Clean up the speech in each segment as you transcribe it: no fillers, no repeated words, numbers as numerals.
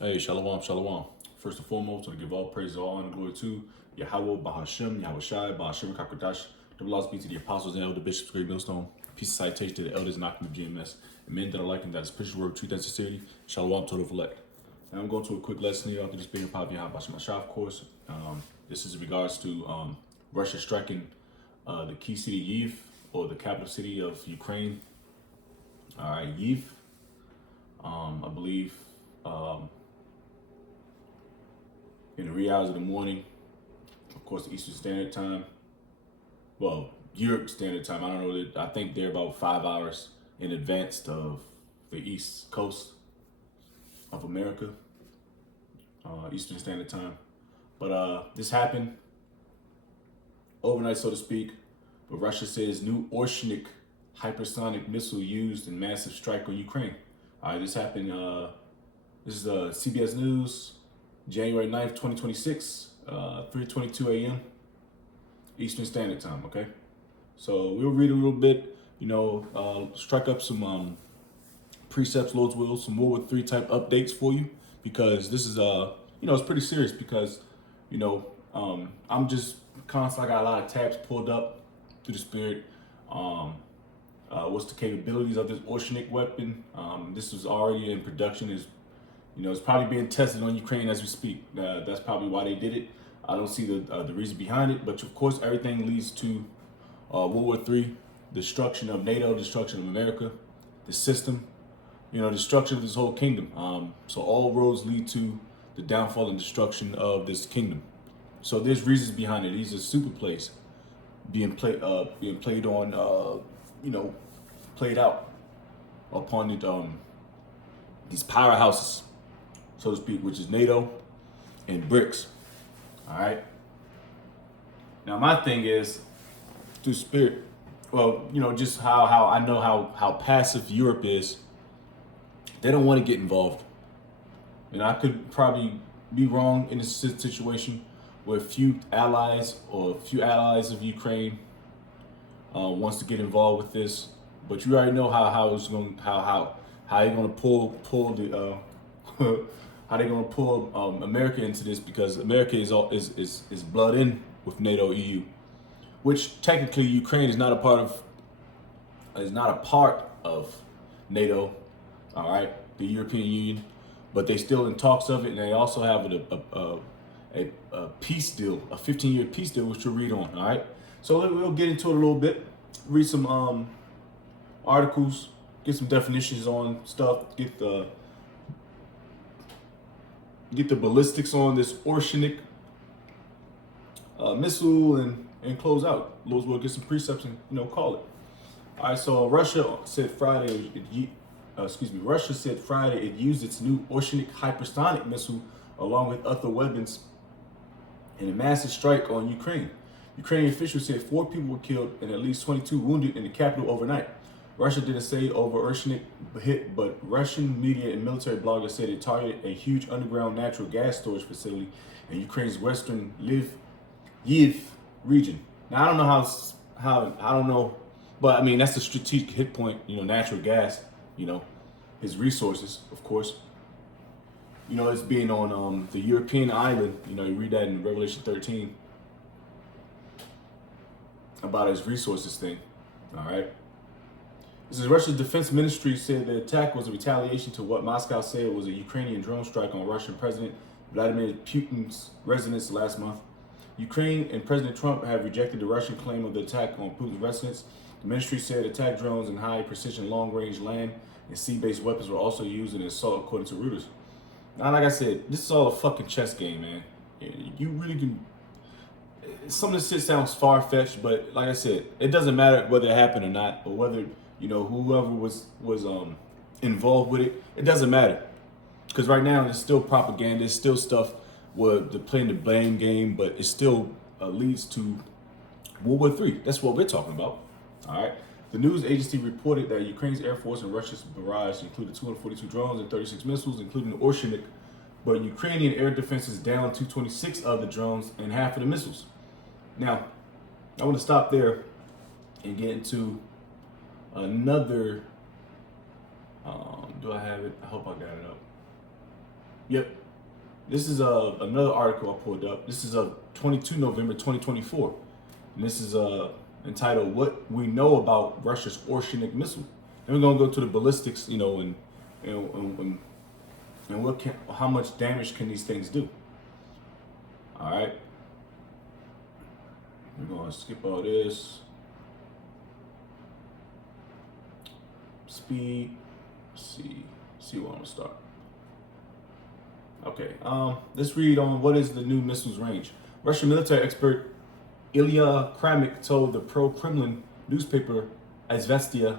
Hey, shalom, shalom. First and foremost, I give all praise, all honor, and glory to Yahweh, Bahashem, Yahweh Shai, Bahashem, Kakadash. The laws be to the apostles and elder bishops, great millstone. Peace and citation to the elders and Akim of GMS. And men that are like him, that is Christian word, truth, and sincerity. Shalom, total elect. Now I'm going to a quick lesson here after this being Pop Yahweh Shah, of course. This is in regards to Russia striking the key city Yiv, or the capital city of Ukraine. All right, Yiv. I believe. In the wee hours of the morning, of course, Eastern Standard Time. Well, Europe Standard Time. I don't know. I think they're about 5 hours in advance of the East Coast of America, Eastern Standard Time. But this happened overnight, so to speak. But Russia says new oceanic hypersonic missile used in massive strike on Ukraine. All right, this happened. This is CBS News. January 9th, 2026, 3:22 a.m. Eastern Standard Time, okay? So we'll read a little bit, strike up some precepts, Lord's will, some World War III type updates for you, because this is, it's pretty serious because, I'm just constantly, I got a lot of tabs pulled up through the spirit. What's the capabilities of this oceanic weapon? This was already in production, it's probably being tested on Ukraine as we speak. That's probably why they did it. I don't see the reason behind it, but of course, everything leads to World War III, destruction of NATO, destruction of America, the system, destruction of this whole kingdom. So all roads lead to the downfall and destruction of this kingdom. So there's reasons behind it. These are super plays being played on, played out upon these powerhouses, so to speak, which is NATO and BRICS. All right. Now my thing is, through spirit, well, just how I know how passive Europe is. They don't want to get involved. I could probably be wrong in this situation where a few allies of Ukraine wants to get involved with this, but you already know how it's going how they're going to pull the how they're going to pull America into this, because America is blood in with NATO, EU, which technically Ukraine is not a part of NATO. All right, the European Union, but they still in talks of it, and they also have a peace deal, a 15-year peace deal, which we'll read on. All right, so we'll get into it a little bit, read some articles, get some definitions on stuff, get the ballistics on this oceanic missile, and close out. Lord's will, get some precepts and call it. All right. So Russia said Friday it used its new oceanic hypersonic missile along with other weapons in a massive strike on Ukraine. Ukrainian officials said 4 people were killed and at least 22 wounded in the capital overnight. Russia didn't say over oceanic hit, but Russian media and military bloggers said it targeted a huge underground natural gas storage facility in Ukraine's western Lviv region. Now I don't know how I don't know, but I mean that's a strategic hit point. Natural gas. His resources, of course. It's being on the European island. You read that in Revelation 13 about his resources thing. All right. This is Russia's defense ministry said the attack was a retaliation to what Moscow said was a Ukrainian drone strike on Russian President Vladimir Putin's residence last month. Ukraine and President Trump have rejected the Russian claim of the attack on Putin's residence. The ministry said attack drones and high-precision long-range land and sea-based weapons were also used in the assault, according to Reuters. Now, like I said, this is all a fucking chess game, man. You really can. Some of this shit sounds far-fetched, but like I said, it doesn't matter whether it happened or not, or whether whoever was involved with it. It doesn't matter, because right now there's still propaganda, there's still stuff where they're playing the blame game, but it still leads to World War III. That's what we're talking about. All right. The news agency reported that Ukraine's Air Force and Russia's barrage included 242 drones and 36 missiles, including the oceanic, but Ukrainian air defense is down 226 of the drones and half of the missiles. Now, I want to stop there and get into another. Do I have it? I hope I got it up. Yep. This is another article I pulled up. This is 22 November 2024. And this is entitled "What We Know About Russia's Oceanic Missile." And we're gonna go to the ballistics, and how much damage can these things do? All right. We're gonna skip all this. Speed. Let's see where I'm gonna start. Okay. Let's read on what is the new missile's range. Russian military expert Ilya Kramik told the pro-Kremlin newspaper Izvestia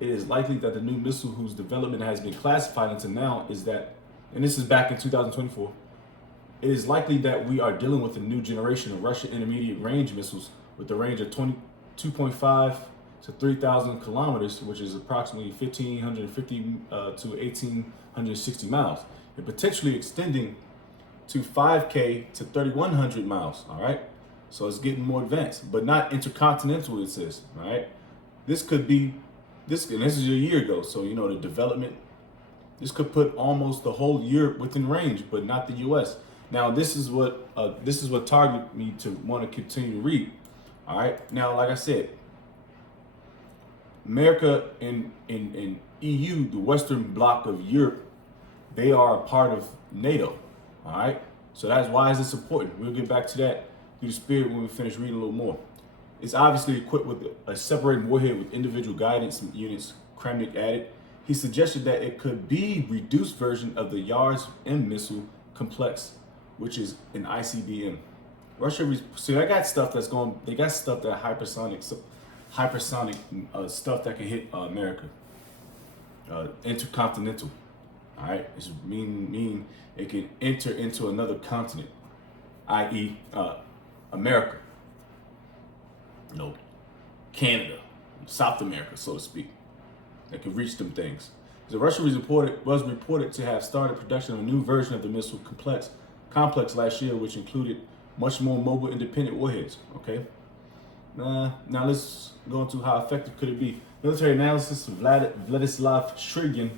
it is likely that the new missile whose development has been classified until now is that, and this is back in 2024, it is likely that we are dealing with a new generation of Russian intermediate range missiles with a range of 22.5 to 3,000 kilometers, which is approximately 1,550 to 1,860 miles, and potentially extending to 5K to 3,100 miles, all right? So it's getting more advanced, but not intercontinental, it says, all right? This could be, and this is a year ago, so the development, this could put almost the whole Europe within range, but not the U.S. Now, this is what targeted me to want to continue to read, all right? Now, like I said, America and EU, the Western bloc of Europe, they are a part of NATO, all right? So that's why is this important? We'll get back to that through the spirit when we finish reading a little more. It's obviously equipped with a separated warhead with individual guidance units, Kramnik added. He suggested that it could be a reduced version of the Yars M missile complex, which is an ICBM. Russia, so they got stuff that's going, they got stuff that hypersonic stuff that can hit America, intercontinental. All right, it's mean it can enter into another continent, i.e., America. Canada, South America, so to speak, that could reach them things. So Russia was reported to have started production of a new version of the missile complex last year, which included much more mobile independent warheads. Okay. Now let's go into how effective could it be. Military analyst Vladislav Shrigin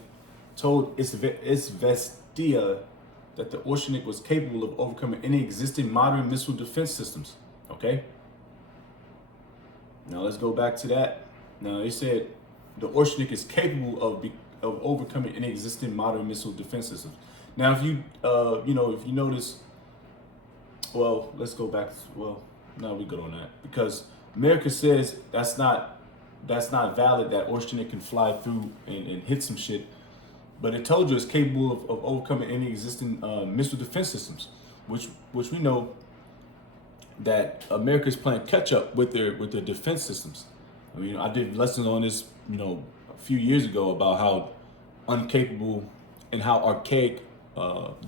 told Izvestia that the Oceanic was capable of overcoming any existing modern missile defense systems. Okay. Now let's go back to that. Now they said the Oceanic is capable of overcoming any existing modern missile defense systems. Now, if you if you notice, well, let's go back. Well, no, we good on that because America says that's not valid. That Oceanic can fly through and hit some shit, but it told you it's capable of overcoming any existing missile defense systems, which we know that America is playing catch up with their defense systems. I mean, I did lessons on this, a few years ago about how incapable and how archaic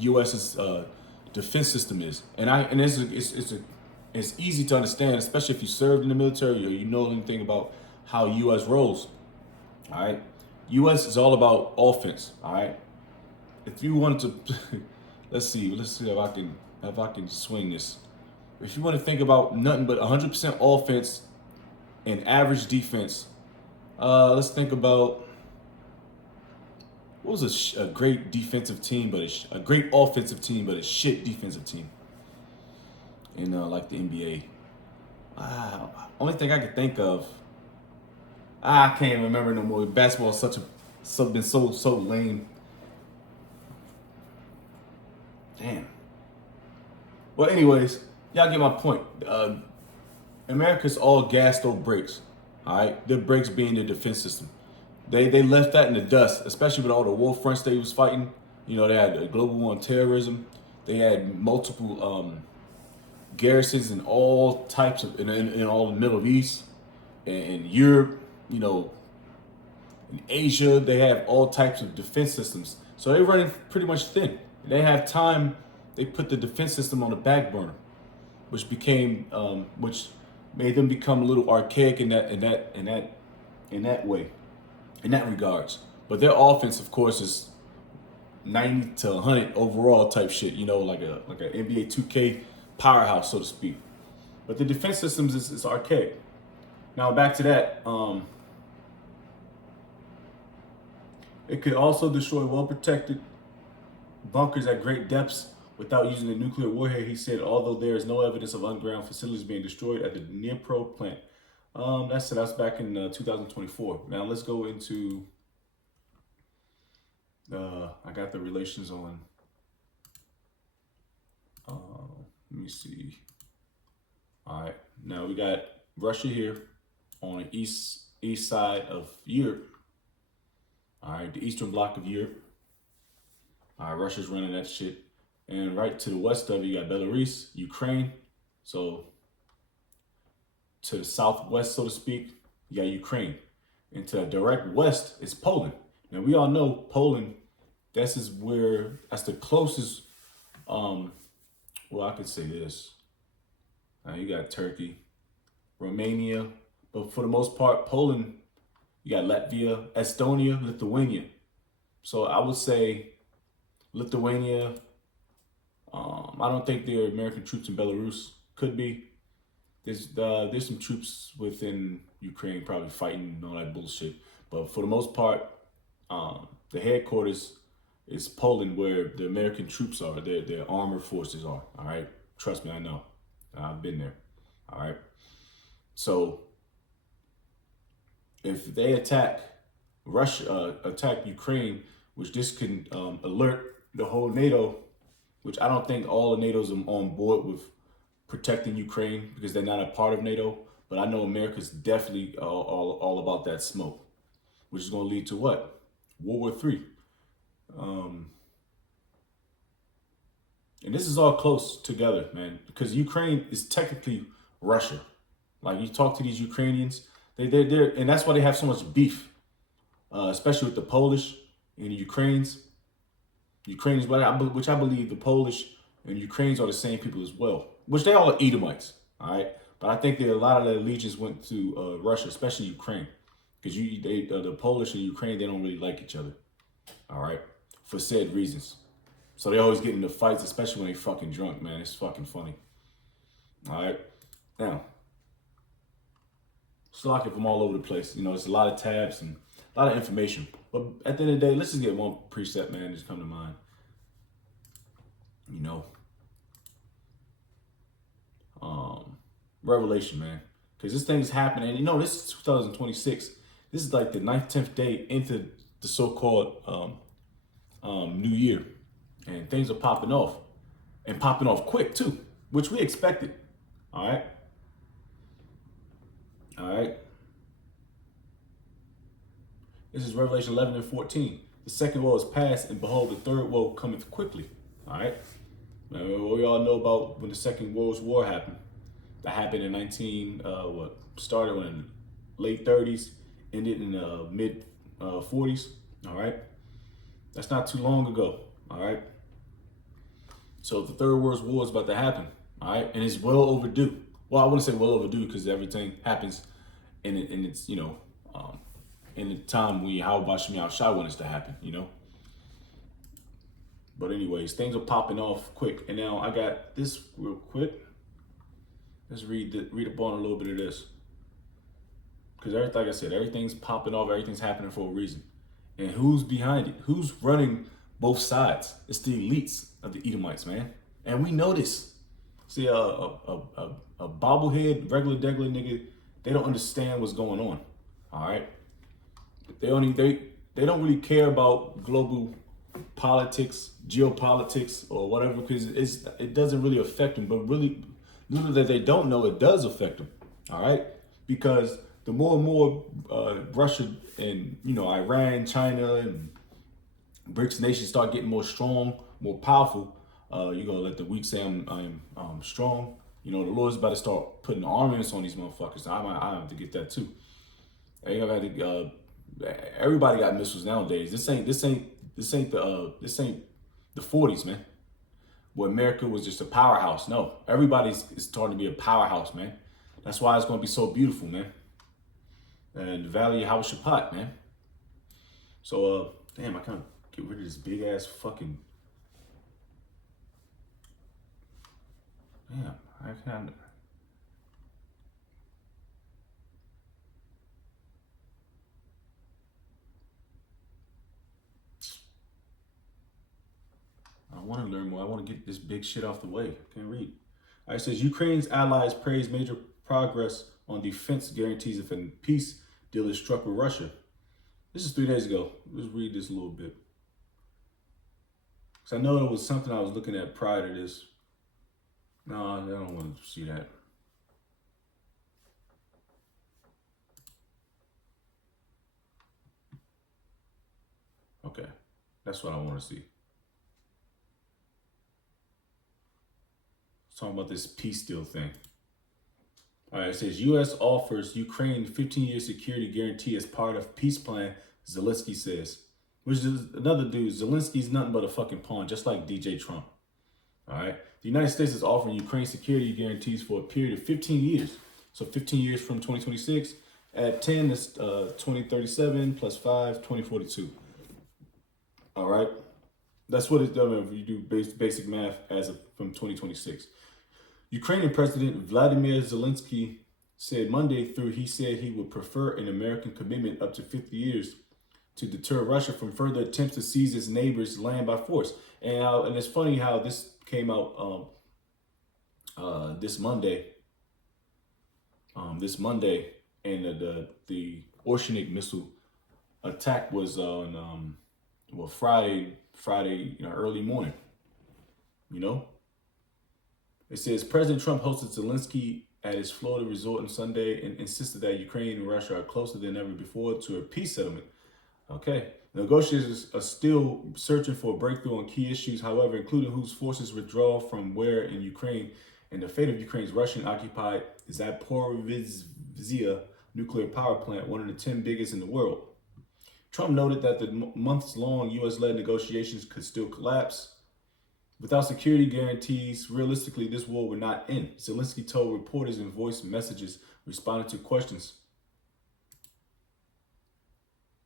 U.S.'s defense system is, and it's easy to understand, especially if you served in the military or you know anything about how U.S. rolls. All right, U.S. is all about offense. All right, if you wanted to, let's see if I can swing this. If you want to think about nothing but 100% offense and average defense, let's think about what was a great defensive team, but a great offensive team, but a shit defensive team in like the NBA. Only thing I could think of, I can't even remember no more. Basketball is been so lame. Damn. Well, anyways. Y'all get my point. America's all gas, no brakes. All right, their brakes being their defense system. They left that in the dust, especially with all the war fronts they was fighting. They had a global war on terrorism. They had multiple garrisons in all types of in all the Middle East and Europe. In Asia, they have all types of defense systems. So they're running pretty much thin. They have time. They put the defense system on the back burner, which made them become a little archaic in that way, in that regards. But their offense, of course, is 90 to 100 overall type shit. Like a NBA 2K powerhouse, so to speak. But the defense systems is archaic. Now back to that. It could also destroy well-protected bunkers at great depths without using a nuclear warhead. He said, although there is no evidence of underground facilities being destroyed at the Dnipro plant. That's back in 2024. Now let's go into. I got the relations on. Let me see. All right, now we got Russia here on the east side of Europe. All right, the eastern bloc of Europe. All right, Russia's running that shit. And right to the west of it, you got Belarus, Ukraine. So to the southwest, so to speak, you got Ukraine. And to the direct west is Poland. Now we all know Poland, that's the closest, well, I could say this. You got Turkey, Romania, but for the most part, Poland, you got Latvia, Estonia, Lithuania. So I would say Lithuania. I don't think there are American troops in Belarus. Could be. There's some troops within Ukraine probably fighting and all that bullshit. But for the most part, the headquarters is Poland, where the American troops are. Their armored forces are. All right, trust me, I know. I've been there. All right. So if they attack attack Ukraine, which this can alert the whole NATO, which I don't think all the NATO's on board with protecting Ukraine because they're not a part of NATO. But I know America's definitely all about that smoke, which is going to lead to what? World War III. And this is all close together, man, because Ukraine is technically Russia. Like you talk to these Ukrainians, they're and that's why they have so much beef, especially with the Polish and the Ukrainians. Ukrainians, which I believe the Polish and Ukrainians are the same people as well, which they all are Edomites, all right? But I think that a lot of their allegiance went to Russia, especially Ukraine, because the Polish and Ukraine, they don't really like each other, all right, for said reasons. So they always get into fights, especially when they fucking drunk, man. It's fucking funny. All right. Now, it's like from all over the place. You know, it's a lot of tabs and a lot of information. But at the end of the day, let's just get one precept, man, just come to mind. You know, Revelation, man. Because this thing is happening. And you know, this is 2026. This is like the 9th, 10th day into the so-called New Year. And things are popping off. And popping off quick, too. Which we expected. All right? All right? This is Revelation 11 and 14. The second woe is past, and behold, the third woe cometh quickly. All right? Now, we all know about when the Second World War happened. That happened in started in the late 30s, ended in the mid 40s. All right? That's not too long ago. All right? So the Third World War is about to happen, all right? And it's well overdue. Well, I wouldn't say well overdue because everything happens in its, you know, in the time when Yahweh Shem Shai wants it to happen, you know? But anyways, things are popping off quick. And now I got this real quick. Let's read up on a little bit of this. Because like I said, everything's popping off, everything's happening for a reason. And who's behind it? Who's running both sides? It's the elites of the Edomites, man. And we know this. See, a bobblehead, regular nigga, they don't understand what's going on. All right? They don't really care about global politics, geopolitics, or whatever, because it doesn't really affect them. But really, little that they don't know, it does affect them. All right? Because the more and more Russia and, you know, Iran, China, and BRICS nations start getting more strong, more powerful, you're gonna let the weak say I'm strong. You know, the Lord's about to start putting armaments on these motherfuckers. I have to get that too. Everybody got missiles nowadays. This ain't the 40s, man. Where America was just a powerhouse. No, everybody's starting to be a powerhouse, man. That's why it's gonna be so beautiful, man. And the Valley of Hawashapat, man. So damn, I kind of get rid of this big ass fucking. Damn, I kind of. I want to learn more. I want to get this big shit off the way. Can't read. All right, it says Ukraine's allies praise major progress on defense guarantees if a peace deal is struck with Russia. This is 3 days ago. Let's read this a little bit. Because I know it was something I was looking at prior to this. No, I don't want to see that. Okay, that's what I want to see. Talking about this peace deal thing. All right, it says U.S. offers Ukraine 15-year security guarantee as part of peace plan, Zelensky says. Which is another dude. Zelensky's nothing but a fucking pawn, just like DJ Trump. All right. The United States is offering Ukraine security guarantees for a period of 15 years. So 15 years from 2026. At 10 is 2037 plus 5, 2042. All right. That's what it's done if you do basic math as of from 2026. Ukrainian President Vladimir Zelensky said Monday he said he would prefer an American commitment up to 50 years to deter Russia from further attempts to seize its neighbors' land by force. And it's funny how this came out this Monday. And the Oceanic missile attack was on Friday, early morning. You know, it says President Trump hosted Zelensky at his Florida resort on Sunday and insisted that Ukraine and Russia are closer than ever before to a peace settlement. Okay, negotiators are still searching for a breakthrough on key issues, however, including whose forces withdraw from where in Ukraine and the fate of Ukraine's Russian-occupied Zaporizhzhia nuclear power plant, one of the 10 biggest in the world. Trump noted that the months-long U.S.-led negotiations could still collapse. Without security guarantees, realistically, this war would not end, Zelensky told reporters in voice messages responding to questions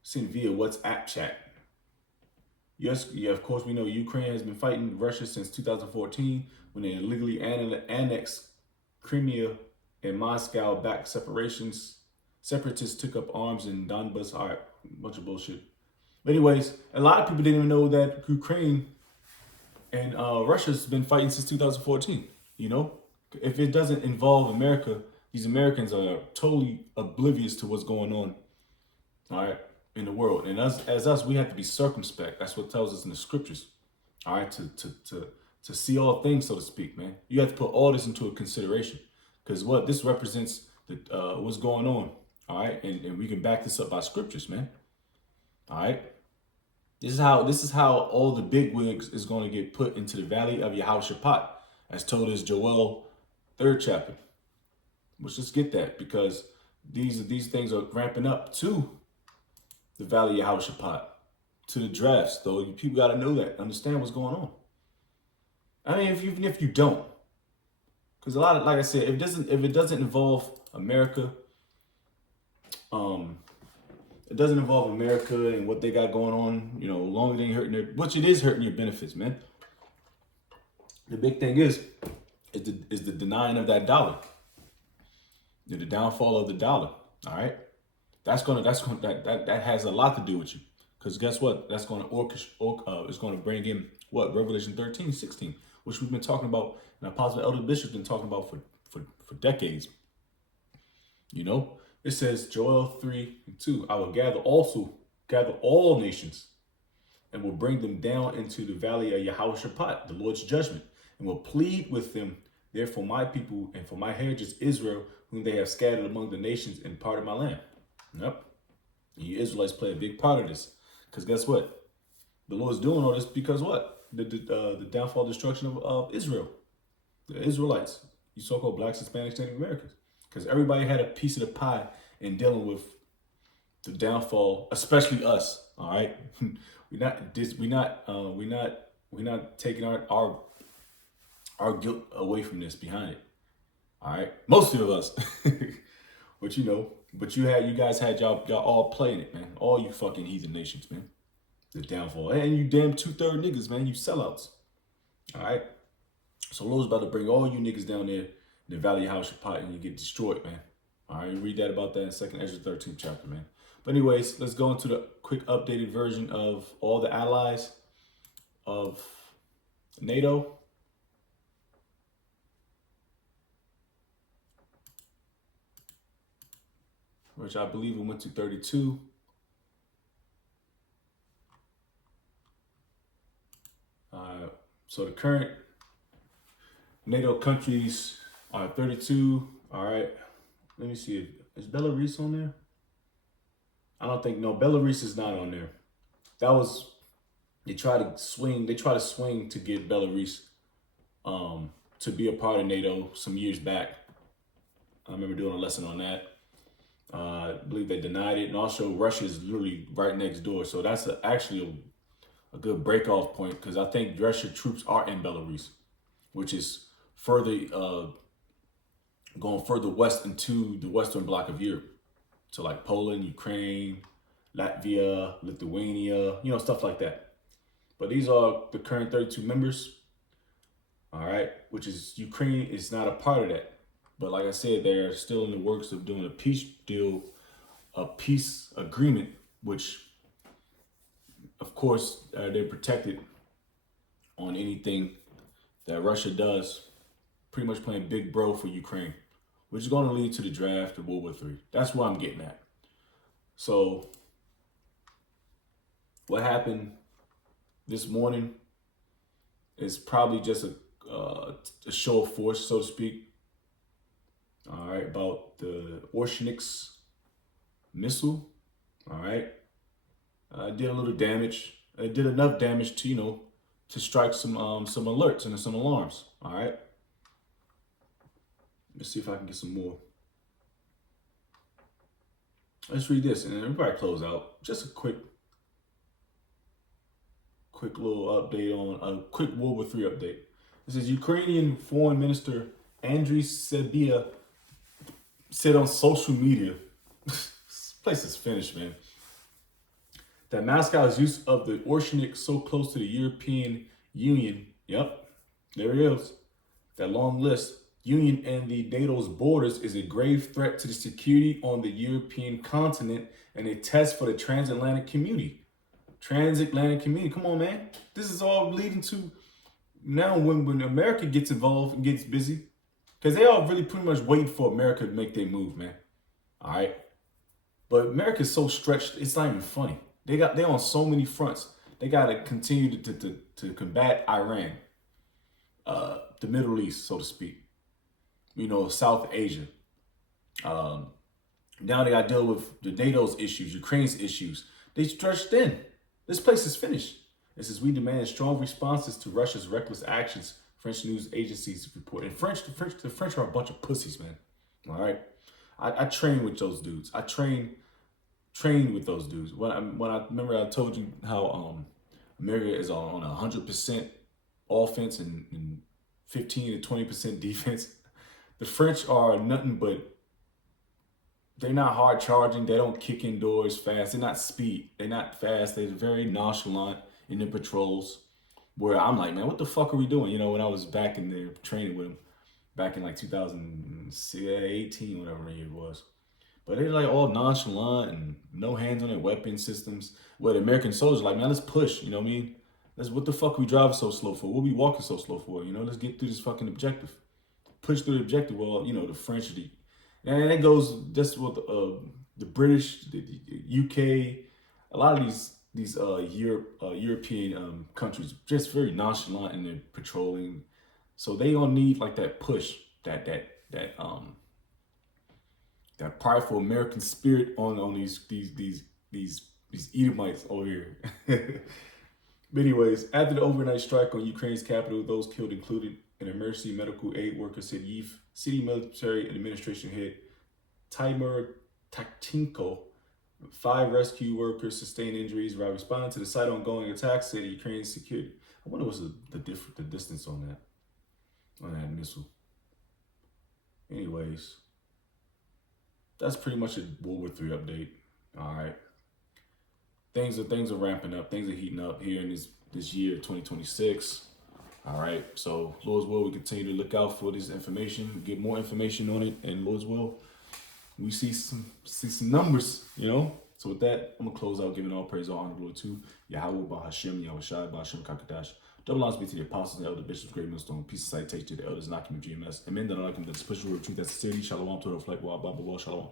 sent via WhatsApp chat. Yes, of course, we know Ukraine has been fighting Russia since 2014 when they illegally annexed Crimea and Moscow-backed separatists took up arms in Donbas. All right, bunch of bullshit. But anyways, a lot of people didn't even know that Ukraine and Russia's been fighting since 2014. You know, if it doesn't involve America, these Americans are totally oblivious to what's going on. All right. In the world, and as us, we have to be circumspect. That's what tells us in the scriptures. All right, to see all things, so to speak, man. You have to put all this into a consideration, because what this represents what's going on. All right, and we can back this up by scriptures, man. All right, this is how all the big wigs is going to get put into the valley of Yehoshaphat, as told us Joel 3rd chapter. Let's just get that, because these things are ramping up to the valley of Yehoshaphat, to the drafts, though. People got to know that, understand what's going on. I mean, even if you don't, because a lot of, like I said, if it doesn't involve America, it doesn't involve America and what they got going on, you know, long as they ain't hurting their, which it is hurting your benefits, man. The big thing is the denying of that dollar, the downfall of the dollar. All right. That has a lot to do with you, because guess what? That's going to it's going to bring in what Revelation 13:16, which we've been talking about, and Apostle Elder Bishop's been talking about for decades. You know, it says Joel 3:2, I will gather all nations, and will bring them down into the valley of Yehoshaphat, the Lord's judgment, and will plead with them there for my people and for my heritage Israel, whom they have scattered among the nations and part of my land. Yep. You Israelites play a big part of this, because guess what? The Lord's doing all this because what? The downfall, destruction of Israel, the Israelites, you so-called blacks, Hispanics, Native Americans, because everybody had a piece of the pie in dealing with the downfall, especially us. All right, we're not taking our guilt away from this behind it. All right, most of us, but you know. But you guys had y'all all playing it, man. All you fucking heathen nations, man. The downfall. And you damn 2/3 niggas, man. You sellouts. All right. So Lord's about to bring all you niggas down there in the valley of Yehoshaphat and you get destroyed, man. All right. You read that about that in 2nd Ezra 13th chapter, man. But anyways, let's go into the quick updated version of all the allies of NATO. Which I believe it went to 32. So the current NATO countries are 32. All right. Let me see. Is Belarus on there? I don't think, no, Belarus is not on there. That was, they try to swing to get Belarus to be a part of NATO some years back. I remember doing a lesson on that. I believe they denied it. And also Russia is literally right next door. So that's actually a good break-off point, because I think Russian troops are in Belarus, which is further going further west into the Western bloc of Europe. So like Poland, Ukraine, Latvia, Lithuania, stuff like that. But these are the current 32 members. All right, which is Ukraine is not a part of that. But like I said, they're still in the works of doing a peace deal, a peace agreement, which of course, they're protected on anything that Russia does, pretty much playing big bro for Ukraine, which is going to lead to the draft of World War III. That's what I'm getting at. So what happened this morning is probably just a show of force, so to speak. All right, about the Orshnix missile. All right. Did a little damage. It did enough damage to, to strike some alerts and some alarms. All right. Let's see if I can get some more. Let's read this and then everybody close out. Just a quick little update on a quick World War III update. This is Ukrainian Foreign Minister Andriy Sybiha said on social media, this place is finished, man, that Moscow's use of the Orshnix so close to the European Union, yep, there it is, that long list, Union and the NATO's borders is a grave threat to the security on the European continent and a test for the transatlantic community. Transatlantic community, come on, man. This is all leading to now when America gets involved and gets busy, because they all really pretty much waiting for America to make their move, man. All right. But America's so stretched, it's not even funny. They're on so many fronts. They got to continue to combat Iran, the Middle East, so to speak. South Asia. Now they got to deal with the NATO's issues, Ukraine's issues. They stretched thin. This place is finished. It says we demand strong responses to Russia's reckless actions. French news agencies report. And the French are a bunch of pussies, man. All right. I train with those dudes. I train with those dudes. When I remember I told you how America is on 100% offense and 15 to 20% defense. The French are nothing but, they're not hard charging. They don't kick indoors fast. They're not speed. They're not fast. They're very nonchalant in their patrols. Where I'm like, man, what the fuck are we doing? When I was back in there training with them back in like 2018, whatever year it was. But they're like all nonchalant and no hands on their weapon systems. Where the American soldiers are like, man, let's push. You know what I mean? What the fuck are we driving so slow for? What are we walking so slow for? Let's get through this fucking objective. Push through the objective. Well, the French, and it goes just with the British, the UK, a lot of these European countries just very nonchalant in their patrolling. So they don't need like that push, that prideful American spirit on these Edomites over here. But anyways, after the overnight strike on Ukraine's capital, those killed included an emergency medical aid worker, said Kyiv City Military Administration head Timur Takchenko. 5 rescue workers sustained injuries while responding to the site ongoing attacks, said Ukrainian security. I wonder what's the distance on that missile. Anyways, that's pretty much a World War III update. All right. Things are ramping up. Things are heating up here in this year, 2026. All right. So, Lord's will, we continue to look out for this information, get more information on it, and Lord's will, we see some numbers, So with that, I'm gonna close out giving all praise, all honor, glory to Yahweh, Bahashem, Yahweh Shai, Bahashem Kakadash, Double honors be to the apostles and elder bishops, great millstone. Peace and salutation to the elders and occupant GMS. And men that are like them, that special retreat, that's the city. Shalom to the flag, blah, blah, blah, blah, shalom.